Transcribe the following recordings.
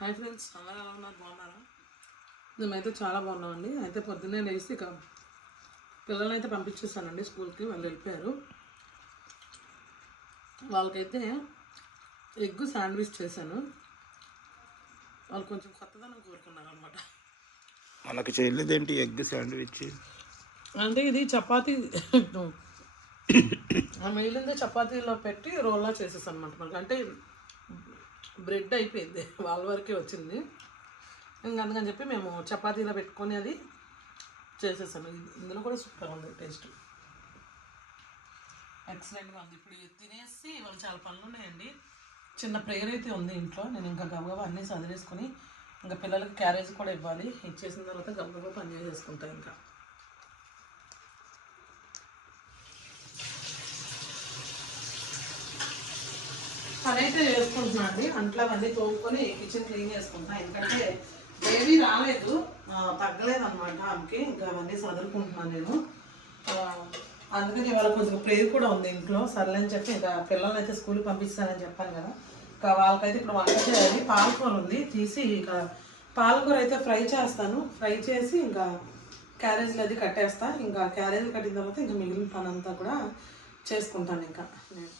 Hi friends. అందరూ ఎలా ఉన్నారు బాగున్నారా? మేమైతే చాలా బాగున్నామండి. అయితే పొద్దున్నే లేచి ఇక పిల్లల్ని అయితే పంపించేసానండి స్కూల్కి. వాళ్ళు వెళ్ళిపోయారు. వాళ్ళకైతే ఎగ్ శాండ్విచ్ చేశాను. వాళ్ళు కొంచెం కొత్తదనం కోరుకున్నారు అనమాట మనకు చెల్లిదేంటి ఎగ్ శాండ్విచ్? అంటే ఇది చపాతీ ఆ మిగిలిందే చపాతీలో పెట్టి రోల్లా చేసేసాను అనమాట మనకి అంటే బ్రెడ్ అయిపోయింది. వాళ్ళ వరకే వచ్చింది. ఇంకా అందుకని చెప్పి మేము చపాతీలో పెట్టుకొని అది చేసేసాను ఇందులో కూడా సూపర్ ఉంది టేస్ట్. ఎక్సలెంట్గా ఉంది. ఇప్పుడు తినేసి వాళ్ళు చాలా పనులు ఉన్నాయండి. చిన్న ప్రేయర్ అయితే ఉంది ఇంట్లో. నేను ఇంకా గబగబా అన్నీ చదివేసుకొని ఇంకా పిల్లలకి క్యారేజ్ కూడా ఇవ్వాలి. ఇచ్చేసిన తర్వాత గబగబా పని చేసేసుకుంటాను ఇంకా. పని అయితే చేసుకుంటున్నా అండి. అంట్లో అవన్నీ తోముకొని కిచెన్ క్లీన్ చేసుకుంటున్నా. ఎందుకంటే బేబీ రాలేదు. తగ్గలేదు అనమాట ఆమెకి. ఇంకా అవన్నీ చదువుకుంటున్నాను నేను. అందుకని ఇవాళ కొంచెం ప్రేయర్ కూడా ఉంది ఇంట్లో. సర్లే అని చెప్పి ఇంకా పిల్లల్ని అయితే స్కూల్కి పంపిస్తానని చెప్పాను కదా. ఇంకా వాళ్ళకైతే ఇప్పుడు వంట చేయాలి. పాలకూర ఉంది. తీసి ఇక పాలకూర అయితే ఫ్రై చేస్తాను. ఫ్రై చేసి ఇంకా క్యారేజ్లు అది కట్టేస్తా. ఇంకా క్యారేజ్ కట్టిన తర్వాత ఇంకా మిగిలిన పని అంతా కూడా చేసుకుంటాను ఇంకా నేను.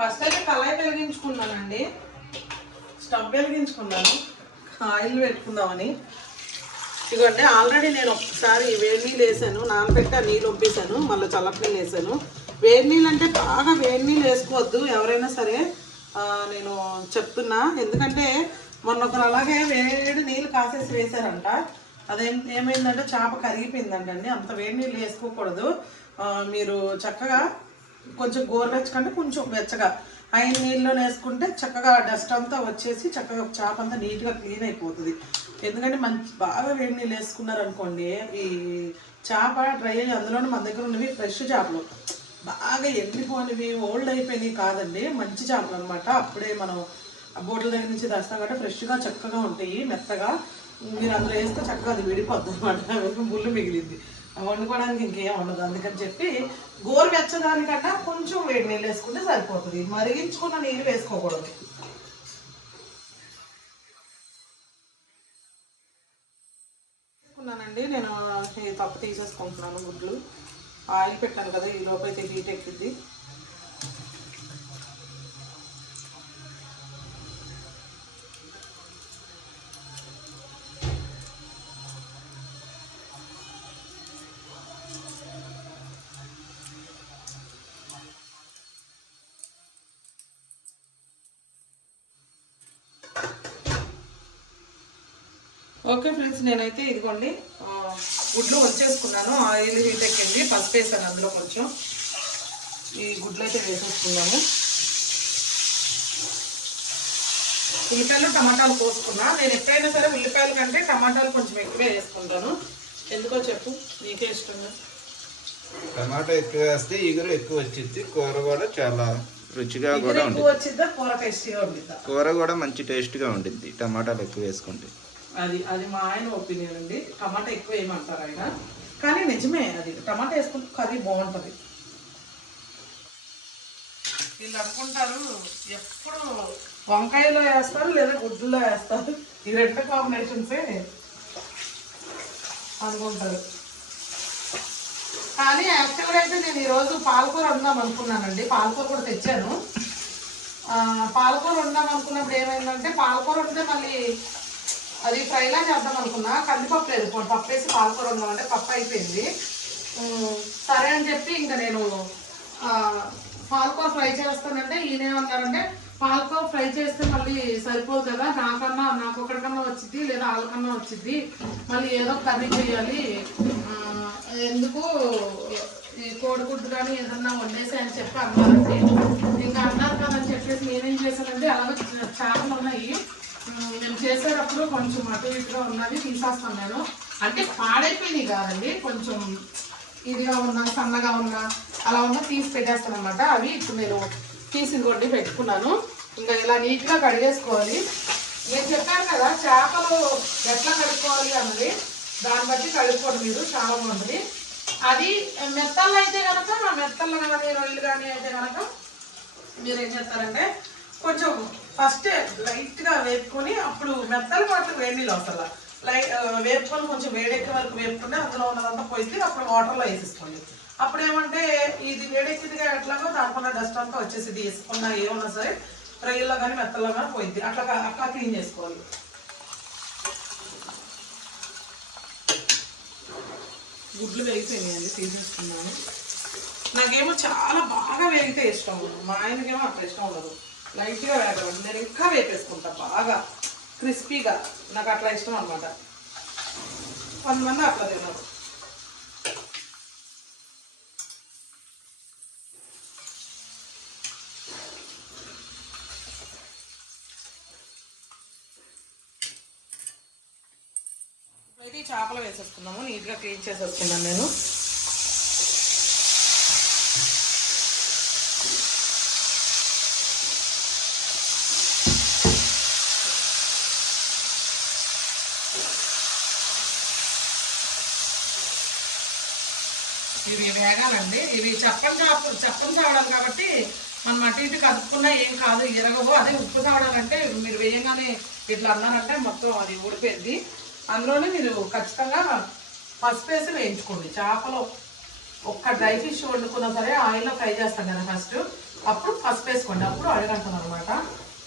ఫస్ట్ అయితే కళాయి వెలిగించుకున్నానండి. స్టవ్ వెలిగించుకున్నాను. ఆయిల్ పెట్టుకుందామని. ఇదిగోండి ఆల్రెడీ నేను ఒకసారి వేడి నీళ్ళు వేసాను. నానబెట్టి ఆ నీళ్ళు ఒప్పేసాను. మళ్ళీ చల్లటి వేసాను. వేడి నీళ్ళు అంటే బాగా వేడి నీళ్ళు వేసుకోవద్దు. ఎవరైనా సరే నేను చెప్తున్నా. ఎందుకంటే మొన్న ఒకరు అలాగే వేడి నీళ్ళు కాసేసి వేశారంట. అదేం ఏమైందంటే చేప కరిగిపోయిందంటండి. అంత వేడి నీళ్ళు వేసుకోకూడదు. మీరు చక్కగా కొంచెం గోరువెచ్చకంటే కొంచెం వెచ్చగా అయిన నీళ్ళలో వేసుకుంటే చక్కగా డస్ట్ అంతా వచ్చేసి చక్కగా చేప అంతా నీట్గా క్లీన్ అయిపోతుంది. ఎందుకంటే మంచి బాగా వేడి నీళ్ళు వేసుకున్నారు అనుకోండి ఈ చేప డ్రై అయ్యి అందులోనే మన దగ్గర ఉన్నవి ఫ్రెష్ చేపలు. బాగా ఎండిపోనివి ఓల్డ్ అయిపోయినవి కాదండి మంచి చేపలు అనమాట అప్పుడే మనం ఆ బోట్ల దగ్గర నుంచి తెస్తాం కాబట్టి ఫ్రెష్గా చక్కగా ఉంటాయి మెత్తగా. మీరు అందులో వేస్తే చక్కగా అది విడిపోద్ది అనమాట ముళ్ళు మిగిలింది. వండుకోవడానికి ఇంకేం ఉండదు. అందుకని చెప్పి గోరువెచ్చదానికన్నా కొంచెం వేడి నీళ్ళు వేసుకుంటే సరిపోతుంది. మరిగించుకున్న నీళ్ళు వేసుకోకూడదు. వేసుకున్నానండి. నేను తప్పు తీసేసుకుంటున్నాను గుడ్లు. ఆయిల్ పెట్టాను కదా ఈ లోపు అయితే హీట్ ఎక్కింది. ఓకే ఫ్రెండ్స్ నేనైతే ఇదిగోండి గుడ్లు వచ్చేసుకున్నాను ఆయిల్ హీట్ ఎక్కింది పసుపు వేసాను అందులో కొంచెం. ఈ గుడ్లు అయితే వేసేసుకున్నాము. ఉల్లిపాయలు టమాటాలు కోసుకున్నా. నేను ఎప్పుడైనా సరే ఉల్లిపాయల కంటే టమాటాలు కొంచెం ఎక్కువే వేసుకుంటాను. ఎందుకో చెప్పు నీకే ఇష్టంగా. టమాటా ఎక్కువ వేస్తే ఇగురు ఎక్కువ వచ్చింది కూర కూడా చాలా రుచిగా కూడా ఉంటుంది కూర కూడా మంచి టేస్ట్గా ఉంటుంది టమాటాలు ఎక్కువ వేసుకుంటే. అది అది మా ఆయన ఒపీనియన్ అండి. టమాటా ఎక్కువ వేయమంటారు ఆయన? కానీ నిజమే అది. టమాటా వేసుకుంటే కర్రీ బాగుంటుంది. వీళ్ళు అనుకుంటారు ఎప్పుడు వంకాయలో వేస్తారు లేదా గుడ్డులో వేస్తారు. ఈ రెండు కాంబినేషన్సే అనుకుంటారు. కానీ యాక్చువల్గా అయితే నేను ఈరోజు పాలకూర వందాం అనుకున్నానండి. పాలకూర కూడా తెచ్చాను. పాలకూర వందాం అనుకున్నప్పుడు ఏమైందంటే పాలకూర వండితే మళ్ళీ అది ఫ్రైలా చేద్దాం అనుకున్నా. కందిపప్పు లేదు. పప్పు వేసి పాలకూర వందాం అంటే పప్పు అయిపోయింది. సరే అని చెప్పి ఇంకా నేను పాలకూర ఫ్రై చేస్తానంటే ఈయన ఏమన్నారంటే పాలకూర ఫ్రై చేస్తే మళ్ళీ సరిపోదు కదా. నాకన్నా నాకు ఒకరికన్నా వచ్చింది లేదా వాళ్ళకన్నా వచ్చింది మళ్ళీ ఏదో కర్రీ చేయాలి. ఎందుకు ఈ కోడిగుడ్డు కానీ ఏదన్నా వండేసి అని చెప్పి అన్నారండి ఇంకా అన్నారు కదా అని చెప్పేసి నేనేం చేశానంటే అలాగే చేపలు ఉన్నాయి. నేను చేసేటప్పుడు కొంచెం అటు ఇటుగా ఉన్నది తీసేస్తాను నేను. అంటే పాడైపోయినాయి కాదండి కొంచెం ఇదిగా ఉన్నా సన్నగా ఉన్నా అలా ఉన్నా తీసి పెట్టేస్తాను అనమాట అవి ఇప్పుడు నేను తీసి కొట్టి పెట్టుకున్నాను. ఇంకా ఇలా నీట్గా కడిగేసుకోవాలి. నేను చెప్పాను కదా చేపలు ఎట్లా కడుక్కోవాలి అన్నది. దాన్ని బట్టి కడుక్కోండి మీరు చాలా బాగుంటుంది అది మెత్తల్లో అయితే కనుక మెత్తల్లో కానీ రొయ్యలు కానీ అయితే కనుక మీరు ఏం చేస్తారంటే కొంచెం ఫస్ట్ లైట్గా వేపుకొని అప్పుడు మెత్తలు వాటికి వేడి నీళ్ళు అవసరం లైట్ వేపుకొని కొంచెం వేడెక్కే వరకు వేపుకుంటే అందులో ఉన్నదంతా పోయితే అప్పుడు వాటర్లో వేసేసుకోండి. అప్పుడు ఏమంటే ఇది వేడెక్కిదిగా ఎట్లాగో దాంట్లో డస్ట్ అంతా వచ్చేసి వేసుకున్నా ఏమన్నా సరే రొయ్యల్లో కానీ మెత్తల్లో కానీ పోయింది అట్లా అట్లా క్లీన్ చేసుకోవాలి. గుడ్లు వేగిపోయినాయండి తీసేసుకున్నాను నాకేమో చాలా బాగా వేగితే ఇష్టం మా ఆయనకేమో అట్లా ఇష్టం ఉండదు. లైట్గా వేగలండి నేను ఇంకా వేపేసుకుంటా బాగా క్రిస్పీగా. నాకు అట్లా ఇష్టం అనమాట కొంతమంది అట్లా తిన్నారు ఈ చేపలు వేసేసుకున్నాము. నీట్గా క్లీన్ చేసేసుకున్నాను నేను. ఇవి ఇవి చప్పని చాపు చప్పని చావడాలు కాబట్టి మనం అటు ఇటు కదుపుకున్నా ఏం కాదు ఇరగవు. అదే ఉప్పు చావడాలంటే మీరు వేయగానే ఇట్లా అన్నారంటే మొత్తం అది ఊడిపోయింది. అందులోనే మీరు ఖచ్చితంగా పసుపు వేసి వేయించుకోండి. చేపలు ఒక్క డ్రై ఫిష్ వండుకున్నా సరే ఆయిల్లో ఫ్రై చేస్తాం కదా ఫస్ట్. అప్పుడు పసుపు వేసుకోండి. అప్పుడు అడగంటాం అనమాట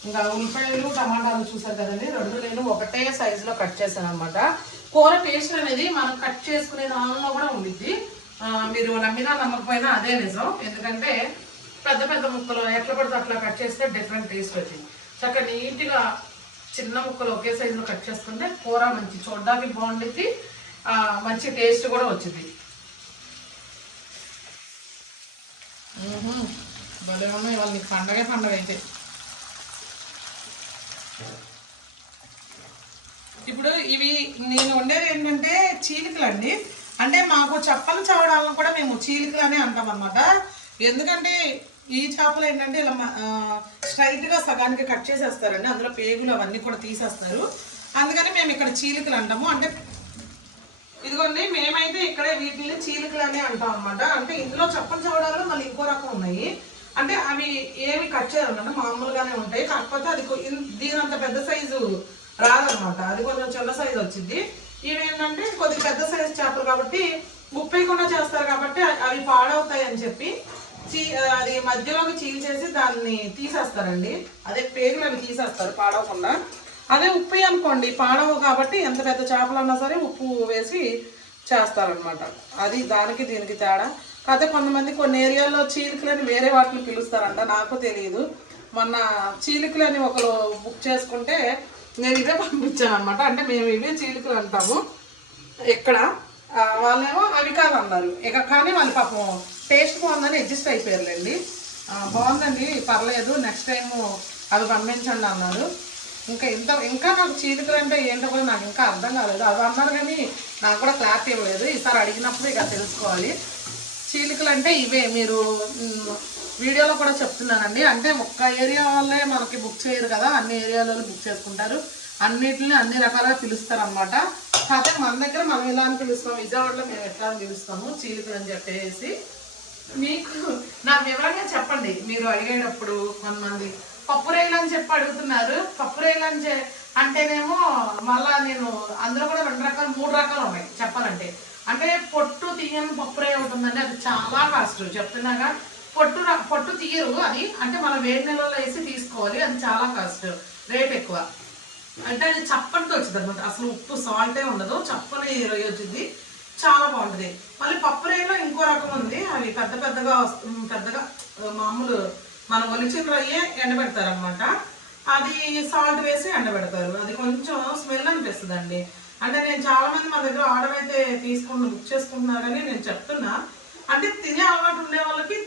ఇంకా ఉల్లిపాయలు టమాటాలు చూసారు కదండి. రెండు నేను ఒకటే సైజులో కట్ చేశాను అనమాట కూర పేస్ట్ అనేది మనం కట్ చేసుకునే దానిలో కూడా ఉండిద్ది. మీరు నమ్మినా నమ్మకపోయినా అదే నిజం. ఎందుకంటే పెద్ద పెద్ద ముక్కలు ఎట్లా పడితే అట్లా కట్ చేస్తే డిఫరెంట్ టేస్ట్ వచ్చింది. చక్కగా నీట్గా చిన్న ముక్కలు ఒకే సైజులో కట్ చేసుకుంటే కూర మంచి చూడడానికి బాగుండిద్ది. మంచి టేస్ట్ కూడా వచ్చింది. భలే ఉన్నాయి వాళ్ళు నీకు పండగే పండగ అయితే. ఇప్పుడు ఇవి నేను వండేది ఏంటంటే చీలికలు అండి అంటే మాకు చెప్పలు చవడాలను కూడా మేము చీలికలు అంటాం అనమాట ఎందుకంటే ఈ చేపలు ఏంటంటే ఇలా స్ట్రైట్గా సగానికి కట్ చేసేస్తారండి. అందులో పేగులు అవన్నీ కూడా తీసేస్తారు. అందుకని మేము ఇక్కడ చీలికలు అంటాము. అంటే ఇదిగోండి మేమైతే ఇక్కడ వీటిని చీలికలు అనే అంటాం అనమాట అంటే ఇందులో చప్పని చవడాలు మళ్ళీ ఇంకో రకం ఉన్నాయి. అంటే అవి ఏమి కట్ చేయాలన్నమాట మామూలుగానే ఉంటాయి. కాకపోతే అది దీని అంత దీనంత పెద్ద సైజు రాదనమాట అది కొంచెం చిన్న సైజు వచ్చింది. ఇవి ఏంటంటే కొద్ది పెద్ద సైజు చేపలు కాబట్టి ఉప్పేయకుండా చేస్తారు కాబట్టి అవి పాడవుతాయి అని చెప్పి చీ అది మధ్యలోకి చీల్చేసి దాన్ని తీసేస్తారండి. అదే పేగులు అవి తీసేస్తారు పాడవకుండా. అదే ఉప్పు అనుకోండి పాడవు కాబట్టి ఎంత పెద్ద చేపలు అన్నా సరే ఉప్పు వేసి చేస్తారనమాట అది దానికి దీనికి తేడా. కాకపోతే కొంతమంది కొన్ని ఏరియాల్లో చీలికలని వేరే వాటిని పిలుస్తారంట నాకు తెలియదు మొన్న చీలికలని ఒకరు బుక్ చేసుకుంటే నేను ఇవే పంపించాను అనమాట అంటే మేము ఇవే చీలికలు అంటాము. ఇక్కడ వాళ్ళేమో అవి కాదు అన్నారు ఇక కానీ వాళ్ళ పాపం టేస్ట్ బాగుందని అడ్జస్ట్ అయిపోయారులేండి. బాగుందండి పర్లేదు నెక్స్ట్ టైం అవి పంపించండి అన్నారు. ఇంకా ఇంత ఇంకా నాకు చీలికలు అంటే ఏంటో కూడా నాకు ఇంకా అర్థం కాలేదు. అవి అన్నారు కానీ నాకు కూడా క్లారిటీ ఇవ్వలేదు. ఈసారి అడిగినప్పుడు ఇక తెలుసుకోవాలి. చీలికలు అంటే ఇవే మీరు వీడియోలో కూడా చెప్తున్నానండి. అంటే ఒక్క ఏరియా వాళ్ళే మనకి బుక్ చేయరు కదా అన్ని ఏరియాలలో బుక్ చేసుకుంటారు. అన్నిటిని అన్ని రకాలుగా పిలుస్తారు అనమాట కాకపోతే మన దగ్గర మనం ఎలా అని పిలుస్తాం? విజయవాడలో మేము ఎట్లా అని పిలుస్తాము? చీలికలు అని చెప్పేసి. మీకు నాకు వివరంగా చెప్పండి. మీరు అడిగేటప్పుడు కొంతమంది పప్పు రైలు అని చెప్పి అడుగుతున్నారు. పప్పు రైలు అని అంటేనేమో మళ్ళా నేను అందులో కూడా రెండు రకాలు మూడు రకాలు ఉన్నాయి చెప్పాలంటే. అంటే పొట్టు తీయని పప్పు రైలు ఉంటుందండి. అది చాలా కాస్ట్ చెప్తున్నాగా పొట్టు పొట్టు తీయరు అది. అంటే మనం వేడి నెలలో వేసి తీసుకోవాలి. అది చాలా కాస్ట్. రేట్ ఎక్కువ. అంటే అది చప్పటితో వచ్చింది అనమాట అసలు ఉప్పు సాల్టే ఉండదు. చప్పని రొయ్య వచ్చింది. చాలా బాగుంటుంది. మళ్ళీ పప్పు రొయ్యలో ఇంకో రకం ఉంది. అవి పెద్ద పెద్దగా పెద్దగా మామూలు మనం ఒలిచిన రొయ్యే ఎండబెడతారనమాట అది సాల్ట్ వేసి ఎండబెడతారు. అది కొంచెం స్మెల్ అనిపిస్తుంది అండి అంటే నేను చాలామంది మా దగ్గర ఆర్డర్ అయితే తీసుకుని బుక్ చేసుకుంటున్నారని నేను చెప్తున్నా. అంటే తినే అలవాటు ఉండే వాళ్ళకి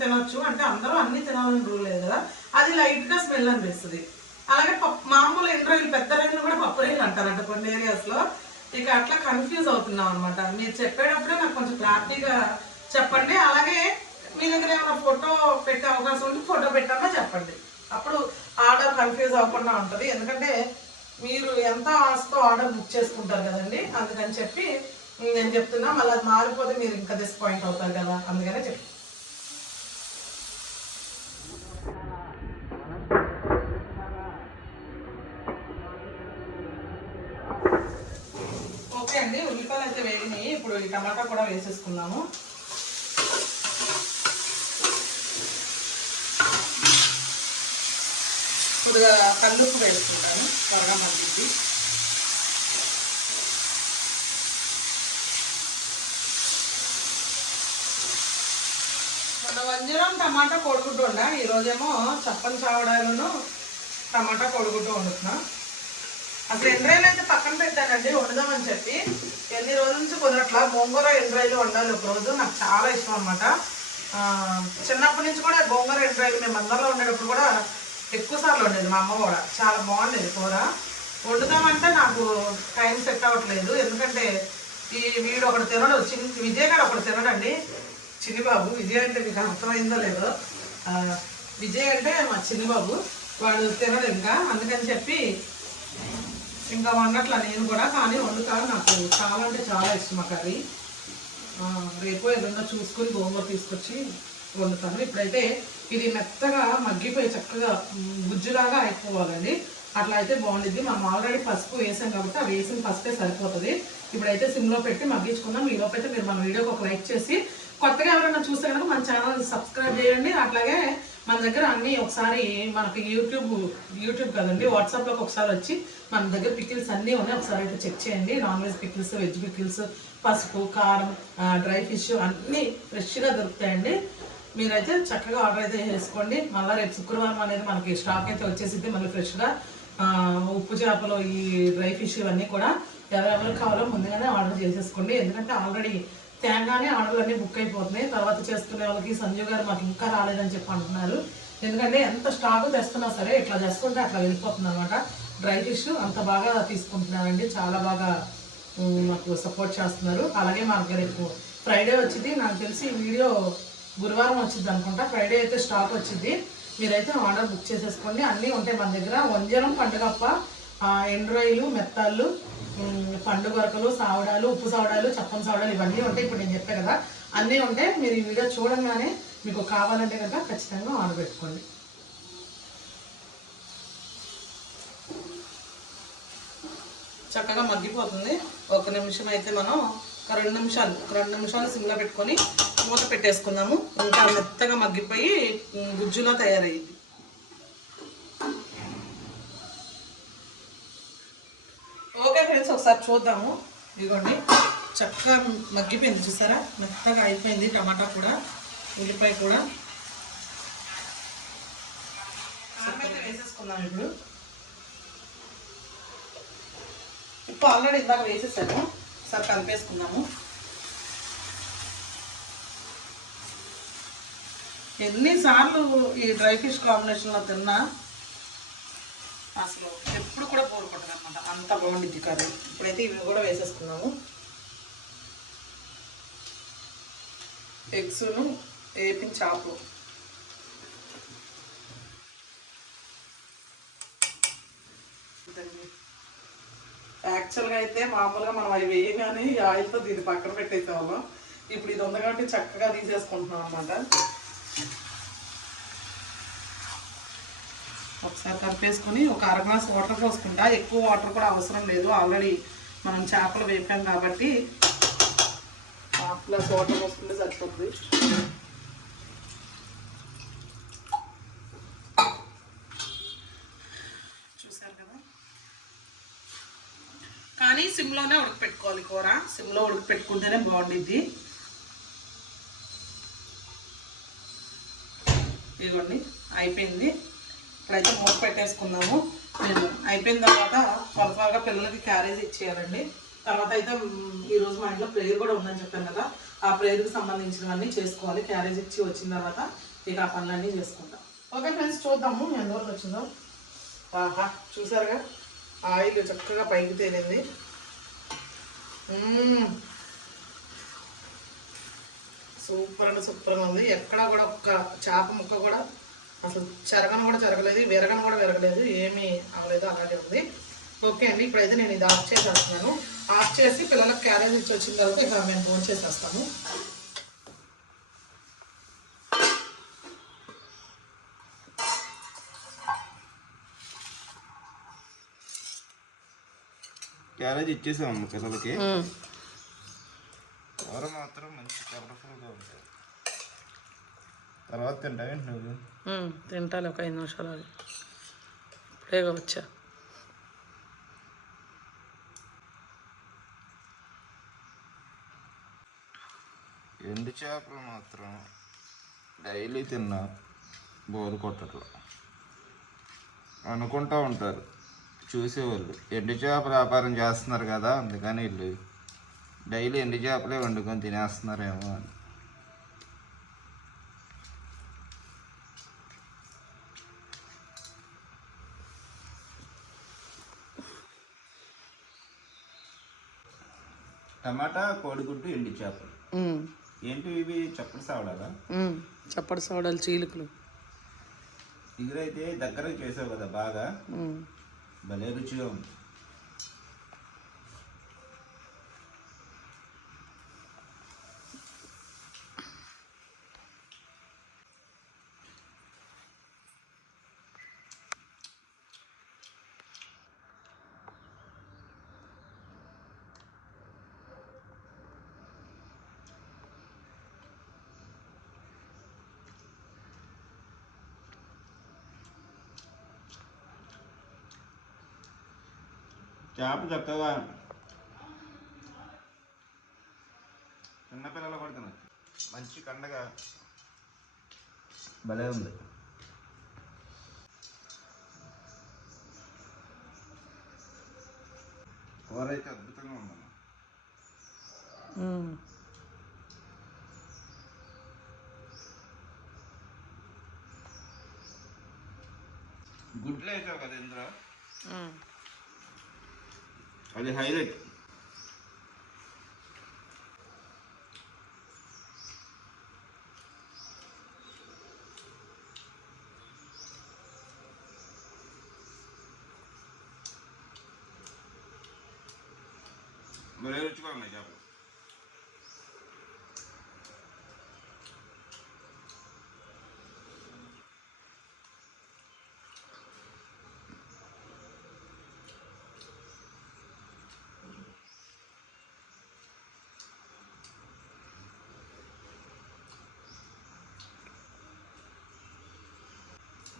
తినొచ్చు. అంటే అందరూ అన్ని తినాలని రూల్ లేదు కదా. అది లైట్గా స్మెల్ అనిపిస్తుంది. అలాగే పప్పు మామూలు ఎండు రైలు పెద్ద రైలు కూడా పప్పు రైలు అంటారంట కొన్ని ఏరియాస్లో ఇక అట్లా కన్ఫ్యూజ్ అవుతున్నాం అనమాట మీరు చెప్పేటప్పుడే నాకు కొంచెం క్లారిటీగా చెప్పండి. అలాగే మీ దగ్గర ఏమైనా ఫోటో పెట్టే అవకాశం ఉంటే ఫోటో పెట్టామా చెప్పండి. అప్పుడు ఆర్డర్ కన్ఫ్యూజ్ అవ్వకుండా ఉంటుంది. ఎందుకంటే మీరు ఎంత ఆశతో ఆర్డర్ బుక్ చేసుకుంటారు కదండి. అందుకని చెప్పి నేను చెప్తున్నా మళ్ళీ అది మారిపోతే మీరు ఇంకా డిస్పాయింట్ అవుతారు కదా అందుకనే చెప్ ఓకే అండి ఉల్లిపాయలు అయితే వేగినాయి ఇప్పుడు ఈ టమాటా కూడా వేసేసుకున్నాము ఇప్పుడు కల్లుప్పు వేసుకుంటాను త్వరగా మగ్గిద్ది. వంజరం టమాటా కొడుకుంటూ ఉండ ఈరోజేమో చప్పని చావడాలను టమాటా కొడుకుంటూ వండుతున్నా అసలు ఎండ్రాయిలు అయితే పక్కన పెట్టానండి వండుదామని చెప్పి. ఎన్ని రోజుల నుంచి కుదరట్లా? గోంగూర ఎండ్రాయిలు వండాలి ఒకరోజు? నాకు చాలా ఇష్టం అనమాట చిన్నప్పటి నుంచి కూడా గోంగూర ఎండ్రాయిలు మేము అందరిలో ఉండేటప్పుడు కూడా ఎక్కువ సార్లు వండేది మా అమ్మ కూడా. చాలా బాగుండేది కూర. వండుదామంటే నాకు టైం సెట్ అవ్వట్లేదు. ఎందుకంటే ఈ వీడు ఒకటి తినడు చిన్న విజయ్ గారు ఒకటి తినడండి. చిన్నిబాబు విజయ్ అంటే మీకు అర్థమైందో లేదో విజయ్ అంటే మా చిన్ని బాబు వాడు తినడు ఇంకా అందుకని చెప్పి ఇంకా వండట్లా నేను కూడా కానీ వండుతాను నాకు చాలా అంటే చాలా ఇష్టం ఆ కర్రీ. రేపు ఏదన్నా చూసుకొని గోంగూర తీసుకొచ్చి వండుతాను. ఇప్పుడైతే ఇది మెత్తగా మగ్గిపోయి చక్కగా గుజ్జులాగా అయిపోవాలండి. అట్లా అయితే బాగుండిద్ది. మనం ఆల్రెడీ పసుపు వేసాం కాబట్టి ఆ వేసిన పసుపే సరిపోతుంది. ఇప్పుడైతే సిమ్లో పెట్టి మగ్గించుకుందాం. ఈ లోపైతే మీరు మన వీడియోకి ఒక లైక్ చేసి కొత్తగా ఎవరైనా చూస్తే కనుక మన ఛానల్ సబ్స్క్రైబ్ చేయండి. అట్లాగే మన దగ్గర అన్ని ఒకసారి మనకి యూట్యూబ్ యూట్యూబ్ కదండి వాట్సాప్లోకి ఒకసారి వచ్చి మన దగ్గర పికిల్స్ అన్నీ ఉన్నాయి. ఒకసారి అయితే చెక్ చేయండి. Non veg pickles veg pickles పసుపు కారం డ్రై ఫిష్ అన్నీ ఫ్రెష్గా దొరుకుతాయండి. మీరైతే చక్కగా ఆర్డర్ అయితే చేసుకోండి మళ్ళీ రేపు శుక్రవారం అనేది మనకి స్టాక్ అయితే వచ్చేసింది మళ్ళీ ఫ్రెష్గా ఉప్పు చేపలు ఈ డ్రై ఫిష్ ఇవన్నీ కూడా ఎవరెవరికి కావాలో ముందుగానే ఆర్డర్ చేసేసుకోండి. ఎందుకంటే ఆల్రెడీ తేగానే ఆర్డర్లన్నీ బుక్ అయిపోతున్నాయి. తర్వాత చేసుకునే వాళ్ళకి సంజయ్ గారు మాకు ఇంకా రాలేదని చెప్పి అంటున్నారు. ఎందుకంటే ఎంత స్టాక్ తెస్తున్నా సరే ఇట్లా చేసుకుంటే అట్లా వెళ్ళిపోతుంది అనమాట డ్రై ఫిష్ అంత బాగా తీసుకుంటున్నారండి. చాలా బాగా మాకు సపోర్ట్ చేస్తున్నారు. అలాగే మాకు రేపు ఫ్రైడే వచ్చింది. నాకు తెలిసి వీడియో గురువారం వచ్చింది అనుకుంటా. ఫ్రైడే అయితే స్టాక్ వచ్చింది. మీరైతే ఆర్డర్ బుక్ చేసేసుకోండి. అన్నీ ఉంటాయి మన దగ్గర. వంజరం పండుగప్ప ఎండ్రాయిలు మెత్తాళ్ళు పండు గొరకలు సావడాలు ఉప్పు సావడాలు చప్పం సావడాలు ఇవన్నీ ఉంటాయి. ఇప్పుడు నేను చెప్పాను కదా అన్నీ ఉంటాయి మీరు ఈ వీడియో చూడంగానే మీకు కావాలంటే కనుక ఖచ్చితంగా ఆర్డర్ పెట్టుకోండి. చక్కగా మగ్గిపోతుంది. ఒక నిమిషం అయితే మనం ఒక రెండు నిమిషాలు ఒక రెండు నిమిషాలు సిమ్లో పెట్టుకొని మూత పెట్టేసుకుందాము. ఇంకా మెత్తగా మగ్గిపోయి గుజ్జులా తయారయ్యింది. ఓకే ఫ్రెండ్స్ ఒకసారి చూద్దాము. ఇదిగోండి చక్కగా మగ్గిపోయింది చూసారా? మెత్తగా అయిపోయింది టమాటా కూడా ఉల్లిపాయ కూడా. వేసేసుకుందాం ఇప్పుడు. ఇప్పుడు ఆల్రెడీ ఇందాక వేసేసాను ఒకసారి కలిపేసుకుందాము. ఎన్నిసార్లు ఈ డ్రై ఫిష్ కాంబినేషన్లో తిన్నా? అసలు అనమాట అంత బాగుండిద్ది కర్రీ. ఇప్పుడైతే ఇవి కూడా వేసేసుకున్నాము. ఎగ్స్ను వేపిన చాపు యాక్చువల్గా అయితే మామూలుగా మనం అవి వేయగానే ఈ ఆయిల్తో దీన్ని పక్కన పెట్టేసేవాళ్ళం. ఇప్పుడు ఇది ఉంది కాబట్టి చక్కగా తీసేసుకుంటున్నాం అనమాట ఒకసారి కలిపేసుకొని ఒక అర గ్లాస్ వాటర్ పోసుకుంటా. ఎక్కువ వాటర్ కూడా అవసరం లేదు. ఆల్రెడీ మనం చేపలు వేపాం కాబట్టి హాఫ్ గ్లాస్ వాటర్ పోసుకుంటే సరిపోతుంది చూసారు కదా? కానీ సిమ్లోనే ఉడకపెట్టుకోవాలి కూర. సిమ్లో ఉడకపెట్టుకుంటేనే బాగుండిద్ది. ఇదిగోండి అయిపోయింది. ఇప్పుడైతే మూత పెట్టేసుకుందాము. నేను అయిపోయిన తర్వాత త్వర త్వరగా పిల్లలకి క్యారేజ్ ఇచ్చేయాలండి. తర్వాత అయితే ఈరోజు మా ఇంట్లో ప్రేయర్ కూడా ఉందని చెప్పాను కదా. ఆ ప్రేయర్కి సంబంధించినవన్నీ చేసుకోవాలి. క్యారేజ్ ఇచ్చి వచ్చిన తర్వాత ఇక ఆ పనులన్నీ చేసుకుంటాం. ఓకే ఫ్రెండ్స్ చూద్దాము ఎంతవరకు వచ్చిందో? ఆహా చూసారుగా? ఆయిల్ చక్కగా పైకి తేలింది. సూపర్ అంటే సూపర్గా ఉంది. ఎక్కడ కూడా ఒక్క చేప ముక్క కూడా అసలు చెరగను కూడా చెరగలేదు విరగను కూడా విరగలేదు ఏమీ అవ్వలేదు అలాగే ఉంది. ఓకే అండి ఇప్పుడైతే నేను ఇది ఆఫ్ చేసేస్తున్నాను. ఆఫ్ చేసి పిల్లలకు క్యారేజ్ ఇచ్చి వచ్చిన తర్వాత ఇక మేము ఫోన్ చేసేస్తాము. క్యారేజ్ ఇచ్చేసాము పిల్లలకి. కూర మాత్రం మంచి కలర్ఫుల్గా ఉంటుంది తర్వాత తింటావేంటి నువ్వు? తింటాలి ఒక ఐదు నిమిషాలు అది ఇప్పుడే వచ్చా. ఎండు చేపలు మాత్రం డైలీ తిన్నా బోరు కొట్టట్లు. అనుకుంటా ఉంటారు చూసేవాళ్ళు. ఎండు చేపల వ్యాపారం చేస్తున్నారు కదా అందుకని వీళ్ళు. డైలీ ఎండు చేపలే వండుకొని తినేస్తున్నారేమో అని. టమాటా కోడిగుడ్డు ఎండు చేపలు. ఏంటి ఇవి? చప్పటి సావడాలా? చప్పటి సోడాలు చీలుకలు. ఇగురైతే దగ్గరకు చేసావు కదా బాగా? భలే రుచిగా ఉంది. చేప చక్కగా చిన్నపిల్లలు కూడా తినచ్చు. మంచి కండగా భలే ఉంది. కూర అయితే అద్భుతంగా ఉందన్న గుడ్లు వేసావు కదా ఇందులో? అది హైలైట్ భలే రుచిగా ఉన్నాయి చేపలు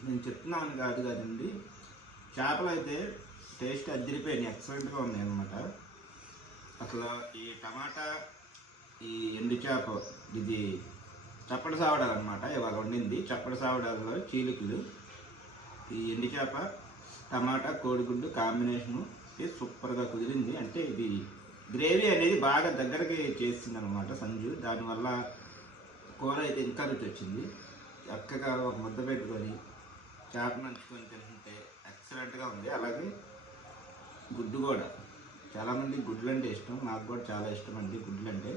నేను చెప్తున్నాను కాదు కదండి. చేపలు అయితే టేస్ట్ అదిరిపోయినాయి ఎక్సలెంట్గా ఉన్నాయి అనమాట అసలు ఈ టమాటా ఈ ఎండు చేప ఇది చప్పటి సావడాలు అనమాట ఇవాళ వండింది. చప్పటి సావడాలలో చీలికలు ఈ ఎండు చేప టమాటా కోడిగుడ్డు కాంబినేషను సూపర్గా కుదిరింది. అంటే ఇది గ్రేవీ అనేది బాగా దగ్గరకి చేస్తుంది అనమాట సంజు. దానివల్ల కూర అయితే ఇంకా రుచి వచ్చింది. చక్కగా ఒక ముద్ద పెట్టుకొని చేప నంచుకొని తింటుంటే ఎక్సలెంట్గా ఉంది. అలాగే గుడ్డు కూడా. చాలామంది గుడ్లు అంటే ఇష్టం. నాకు కూడా చాలా ఇష్టం అండి గుడ్లు అంటే.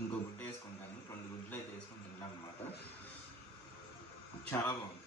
ఇంకో గుడ్డు వేసుకుంటాను. రెండు గుడ్లు అయితే వేసుకొని తింటాను అనమాట చాలా బాగుంది.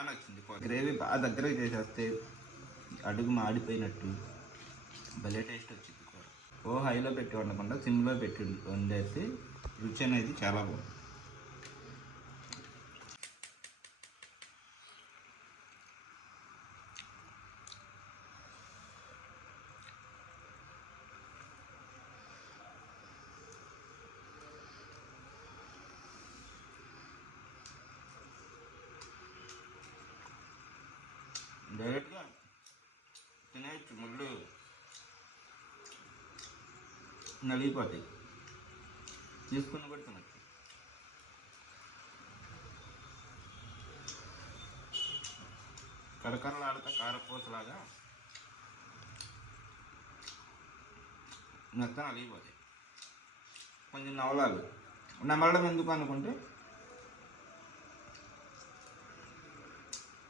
బాగా నచ్చింది. గ్రేవీ బాగా దగ్గరకు చేసేస్తే అడుగు మాడిపోయినట్టు. భలే టేస్ట్ వచ్చింది కూర. ఓ హైలో పెట్టి వండకుండా సిమ్లో పెట్టి వండేస్తే రుచి అనేది చాలా బాగుంది డైరెక్ట్గా తినేయచ్చు ముళ్ళు నలిగిపోతాయి తీసుకున్న కూడా తినచ్చు కరకరలాడుతా కారపూసలాగా మొత్తం నలిగిపోతాయి కొంచెం నవలాలు నమలడం ఎందుకు అనుకుంటే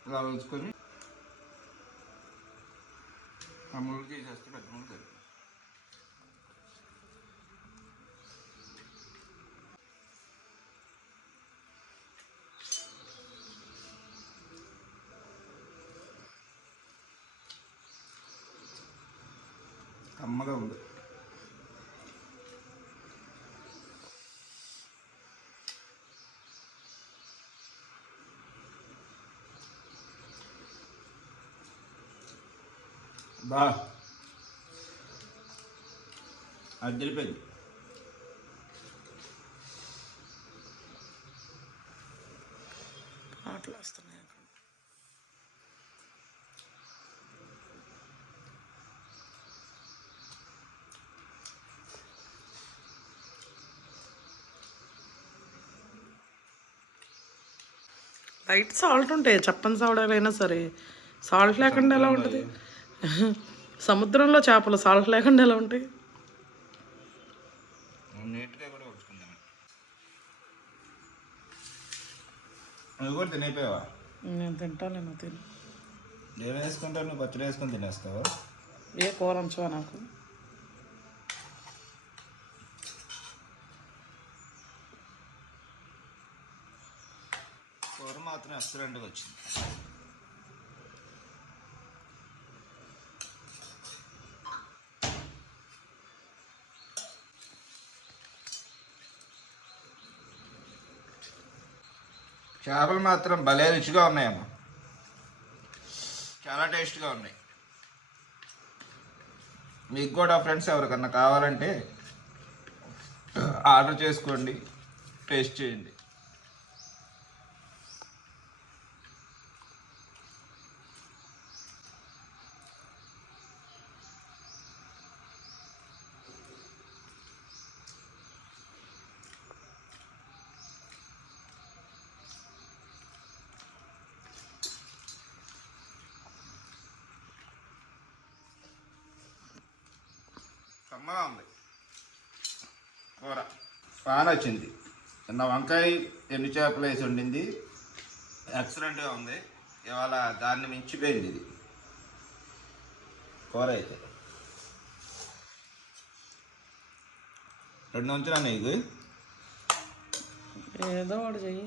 ఇలా వేసుకొని ఆ ముళ్ళు తీసేస్తే పెద్ద ముళ్ళు సరిపోతుంది కమ్మగా ఉంది బా. అద్దరిపోయింది అట్లా వస్తున్నాయి. లైట్ సాల్ట్ ఉంటాయి. చెప్పని సౌడాలైనా సరే. సాల్ట్ లేకుండా ఎలా ఉంటుంది? సముద్రంలో చేపలు సాల్ట్ లేకుండా ఎలా ఉంటాయి? నేను తింటాను తిని. ఏం వేసుకుంటావు నువ్వు పచ్చడి వేసుకొని తినేస్తావా? ఏ కూర ఉంచవా నాకు? కూర మాత్రం ఎక్సలెంట్గా వచ్చింది. చేపలు మాత్రం భలే రుచిగా ఉన్నాయమ్మా. చాలా టేస్ట్గా ఉన్నాయి. మీకు కూడా ఫ్రెండ్స్ ఎవరికన్నా కావాలంటే ఆర్డర్ చేసుకోండి టేస్ట్ చేయండి. కమ్మగా ఉంది. కూర. బాగా నచ్చింది నిన్న వంకాయ ఎండు చేపలు వేసి వండింది. ఎక్సలెంట్గా ఉంది. ఇవాళ దాన్ని మించిపోయింది ఇది. కూర అయితే. రెండు ఉంచినా ఇది ఏదో ఒకటి చెయ్యి.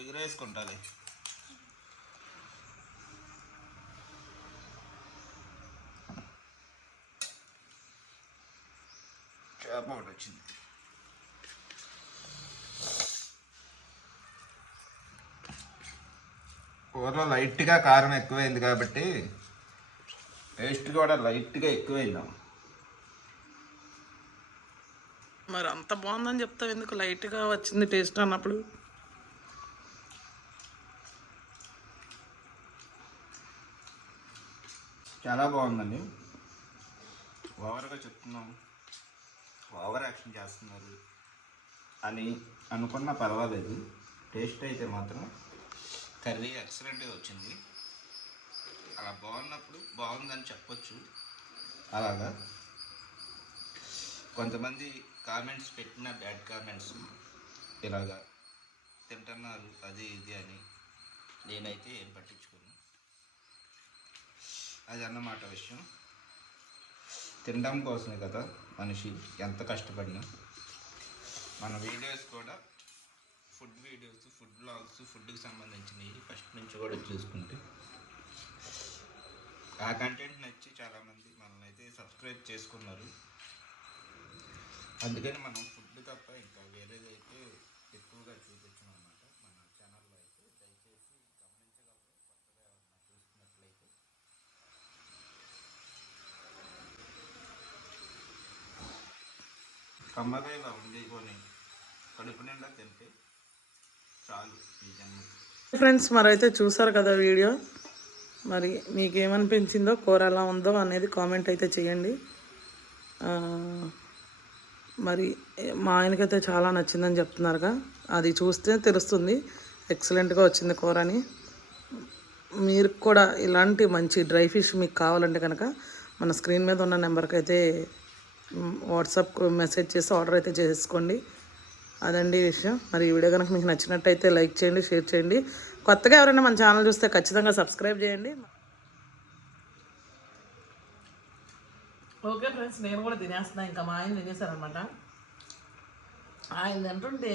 ఎగురేసుకుంటాలి ఒకటి వచ్చింది. కూరలో లైట్గా కారం ఎక్కువైంది కాబట్టి టేస్ట్ కూడా లైట్గా ఎక్కువైందాం. మరి అంత బాగుందని చెప్తావు ఎందుకు? లైట్గా వచ్చింది టేస్ట్ అన్నప్పుడు. చాలా బాగుందండి. ఓవర్గా చెప్తున్నాం. ఓవర్ యాక్షన్ చేస్తున్నారు అని అనుకున్నా పర్వాలేదు. టేస్ట్ అయితే మాత్రం కర్రీ ఎక్సలెంట్గా వచ్చింది. అలా బాగున్నప్పుడు బాగుందని చెప్పొచ్చు. అలాగా. కొంతమంది కామెంట్స్ పెట్టిన బ్యాడ్ కామెంట్స్ ఇలాగా తింటున్నారు అది ఇది అని నేనైతే ఏం పట్టించుకోను. అది అన్నమాట విషయం. తినడం కోసమే కదా మనిషి ఎంత కష్టపడినా. మన వీడియోస్ కూడా ఫుడ్ వీడియోస్ ఫుడ్ బ్లాగ్స్ ఫుడ్కి సంబంధించినవి ఫస్ట్ నుంచి కూడా చూసుకుంటే. ఆ కంటెంట్ నచ్చి చాలామంది మనల్ని అయితే సబ్స్క్రైబ్ చేసుకున్నారు. అందుకని మనం ఫుడ్ తప్ప ఇంకా వేరేదైతే ఎక్కువగా చూపించాం అనమాట మన ఛానల్లో అయితే దయచేసి గమనించగలరు కొత్తగా ఎవరన్నా చూస్తున్నట్లయితే కమ్మగా ఉండి ఉంది కొని కడుపు నిండా తింటే చాలు ఈ జన్మ. ఫ్రెండ్స్ మరైతే చూసారు కదా వీడియో. మరి మీకు ఏమనిపించిందో కూర ఎలా ఉందో అనేది కామెంట్ అయితే చేయండి. మరి మా ఆయనకైతే చాలా నచ్చిందని చెప్తున్నారుగా. అది చూస్తే తెలుస్తుంది ఎక్సలెంట్గా వచ్చింది కూర అని. మీరు కూడా ఇలాంటి మంచి డ్రై ఫిష్ మీకు కావాలంటే కనుక మన స్క్రీన్ మీద ఉన్న నెంబర్కి అయితే వాట్సాప్ మెసేజ్ చేసి ఆర్డర్ అయితే చేసుకోండి. అదండి విషయం. మరి ఈ వీడియో కనుక మీకు నచ్చినట్టయితే లైక్ చేయండి షేర్ చేయండి. కొత్తగా ఎవరైనా మన ఛానల్ చూస్తే ఖచ్చితంగా సబ్స్క్రైబ్ చేయండి. ఓకే ఫ్రెండ్స్ నేను కూడా తినేస్తున్నా. ఇంకా మా ఆయన తినేసారనమాట ఆయన తింటుంటే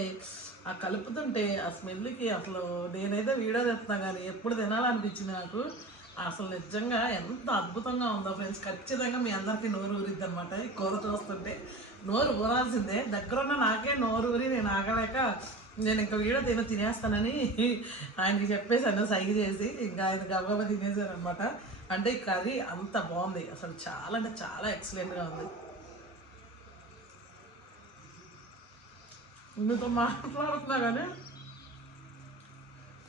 ఆ కలుపుతుంటే ఆ స్మెల్కి అసలు నేనైతే వీడియో తెస్తున్నా కానీ ఎప్పుడు తినాలనిపించింది నాకు. అసలు నిజంగా ఎంత అద్భుతంగా ఉందో ఫ్రెండ్స్ ఖచ్చితంగా మీ అందరికీ నోరు ఊరిద్ది అనమాట ఈ కూర చూస్తుంటే నోరు ఊరాల్సిందే. దగ్గరున్న నాకే నోరు ఊరి నేను ఆగలేక నేను ఇంకా వీడియో తిన తినేస్తానని ఆయనకి చెప్పేశాను సైగ చేసి. ఇంకా ఆయన గబగబా తినేసారు అనమాట అంటే ఈ కర్రీ అంత బాగుంది. అసలు చాలా అంటే చాలా ఎక్సలెంట్గా ఉంది. మీతో మాట్లాడుతున్నా కానీ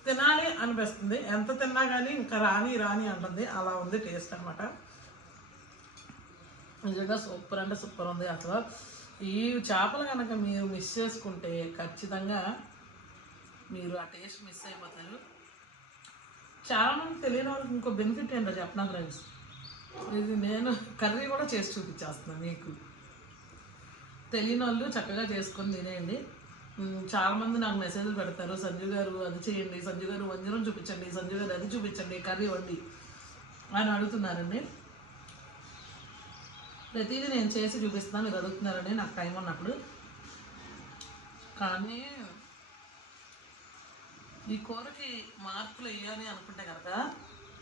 తినాలి అనిపిస్తుంది. ఎంత తిన్నా కానీ ఇంకా రాని రాని అంటుంది. అలా ఉంది టేస్ట్ అనమాట నిజంగా సూపర్ అంటే సూపర్ ఉంది అసలు. ఈ చేపలు కనుక మీరు మిస్ చేసుకుంటే ఖచ్చితంగా మీరు ఆ టేస్ట్ మిస్ అయిపోతారు. చాలామంది తెలియని వాళ్ళకి ఇంకో బెనిఫిట్ ఏంటో చెప్పనా ఫ్రెండ్స్ ఇది నేను కర్రీ కూడా చేసి చూపించేస్తున్నాను మీకు. తెలియని వాళ్ళు చక్కగా చేసుకొని తినేయండి. చాలామంది చాలా మంది నాకు మెసేజ్లు పెడతారు సంజు గారు అది చేయండి సంజు గారు వంజరం చూపించండి సంజు గారు అది చూపించండి కర్రీ వండి అని అడుగుతున్నారండి. ప్రతిదీ నేను చేసి చూపిస్తున్నాను మీరు అడుగుతున్నారండి నాకు టైం ఉన్నప్పుడు. కానీ ఈ కూరకి మార్కులు వేయాలి అనుకుంటే కనుక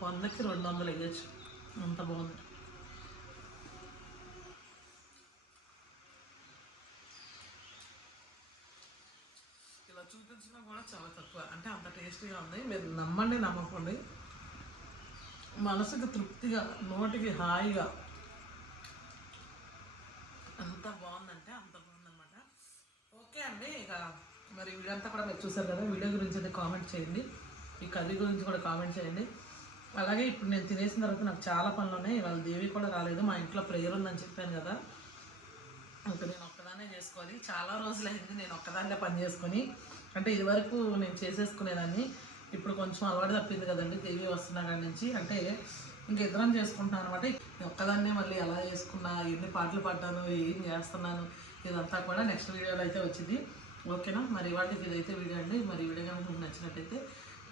వందకి రెండు వందలు వేయచ్చు అంత బాగుంది ఇలా చూపించినా కూడా చాలా తక్కువ. అంటే అంత టేస్టీగా ఉంది. మీరు నమ్మండి నమ్మకండి. మనసుకు తృప్తిగా నోటికి హాయిగా అంత బాగుందంటే అంత బాగుందన్నమాట. ఓకే అండి ఇక మరి వీడంతా కూడా మీరు చూసారు కదా వీడియో గురించి అయితే కామెంట్ చేయండి. ఈ కర్రీ గురించి కూడా కామెంట్ చేయండి. అలాగే ఇప్పుడు నేను తినేసిన తర్వాత నాకు చాలా పనులు ఉన్నాయి. వాళ్ళ దేవి కూడా రాలేదు. మా ఇంట్లో ప్రేయర్ ఉందని చెప్పాను కదా. ఇంకా నేను ఒక్కదాన్నే చేసుకోవాలి. చాలా రోజులైంది నేను ఒక్కదాన్నే పని చేసుకొని. అంటే ఇదివరకు నేను చేసేసుకునేదాన్ని. ఇప్పుడు కొంచెం అలవాటు తప్పింది కదండి దేవి వస్తున్న కాడి నుంచి. అంటే ఇంక ఇద్దరం చేసుకుంటున్నాను అనమాట ఒక్కదాన్నే మళ్ళీ ఎలా చేసుకున్నా ఎన్ని పాటలు పాడ్డాను ఏం చేస్తున్నాను ఇదంతా కూడా నెక్స్ట్ వీడియోలో అయితే వచ్చింది. ఓకేనా మరి వాళ్ళకి ఇదైతే వీడియో అండి. మరి వీడియో కనుక మీకు నచ్చినట్టయితే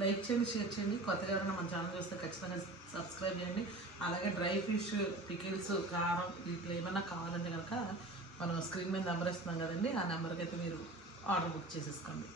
లైక్ చేయండి షేర్ చేయండి. కొత్తగా ఎవరైనా మన ఛానల్ చూస్తే ఖచ్చితంగా సబ్స్క్రైబ్ చేయండి. అలాగే డ్రై ఫిష్ పికిల్స్ కారం ఇట్లా ఏమైనా కావాలంటే కనుక మనం స్క్రీన్ మీద నెంబర్ ఇస్తున్నాం కదండి. ఆ నెంబర్కి అయితే మీరు ఆర్డర్ బుక్ చేసేసుకోండి.